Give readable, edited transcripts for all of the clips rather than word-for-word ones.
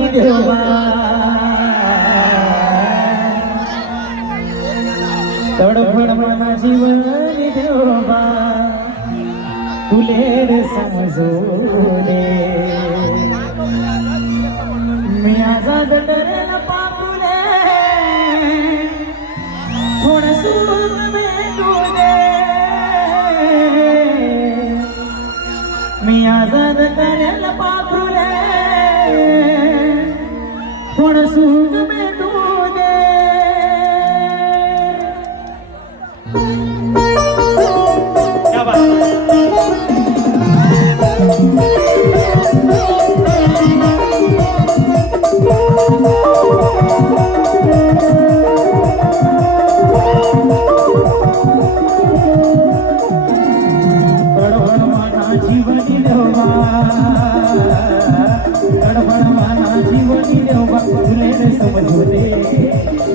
जीवनी देवा तडफड मना जीवनी देवा तुले रे समजू दे मी आजाद करेन पापुले थोडं सुख भेटू दे मी आजाद करेन पापुले थोडं सुख भेटू दे क्या बात जीवनी देवा तडफडवाना जीवनी देवा तुले रे समजू दे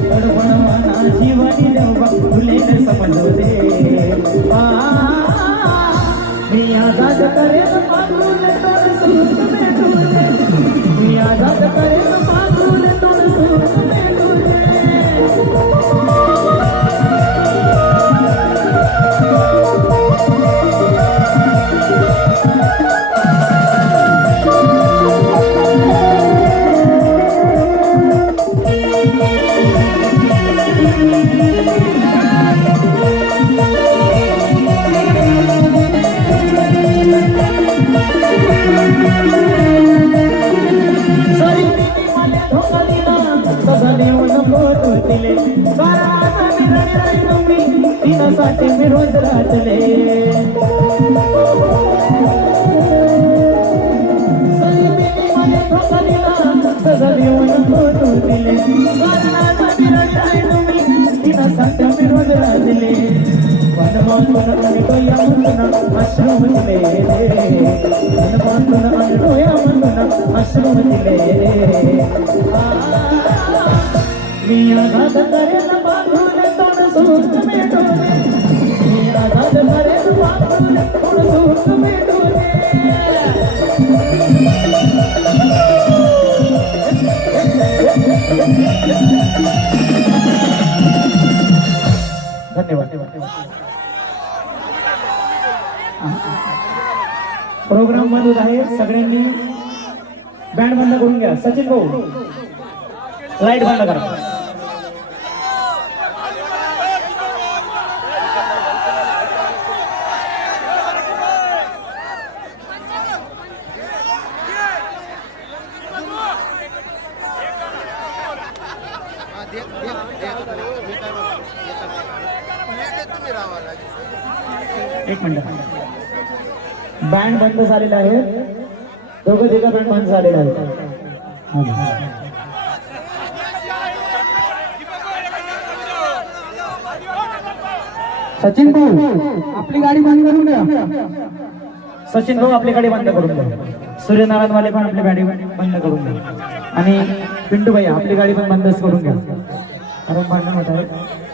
तडफडवाना जीवनी देवा तुले रे समजू दे मी आजाद करेन पागुले तोड सुख भेटू दे मी आजाद करेन पागुले तोड सुख भेटू दे साठी मी रोज राहतले सजा देऊन फोटो दिले तिनासाठी मी रोज राहतले वनमातून आणि डोया म्हणून अश्रू दिले वनमातून आणि डोया म्हणून अश्रू दिले मी आघात करेन बांधून तोड सुख भेटू दे मी आघात करेन बांधून तोड सुख भेटू दे धन्यवाद प्रोग्राम बंद होत आहे सगळ्यांनी बँड बंद करून घ्या सचिन भाऊ लाईट बंद करा एक मिनिट बँड बंद झालेला आहे दोघं तिघं बँड बंद झालेला आहे सचिन भाऊ आपली गाडी बंद करून द्या सचिन भाऊ आपली गाडी बंद करून द्या सूर्यनारायण वाले पण आपली गाडी बंद करून द्या आणि पिंटू भाई आपली गाडी पण बंदच करून घ्या कारण भांडण होत आहे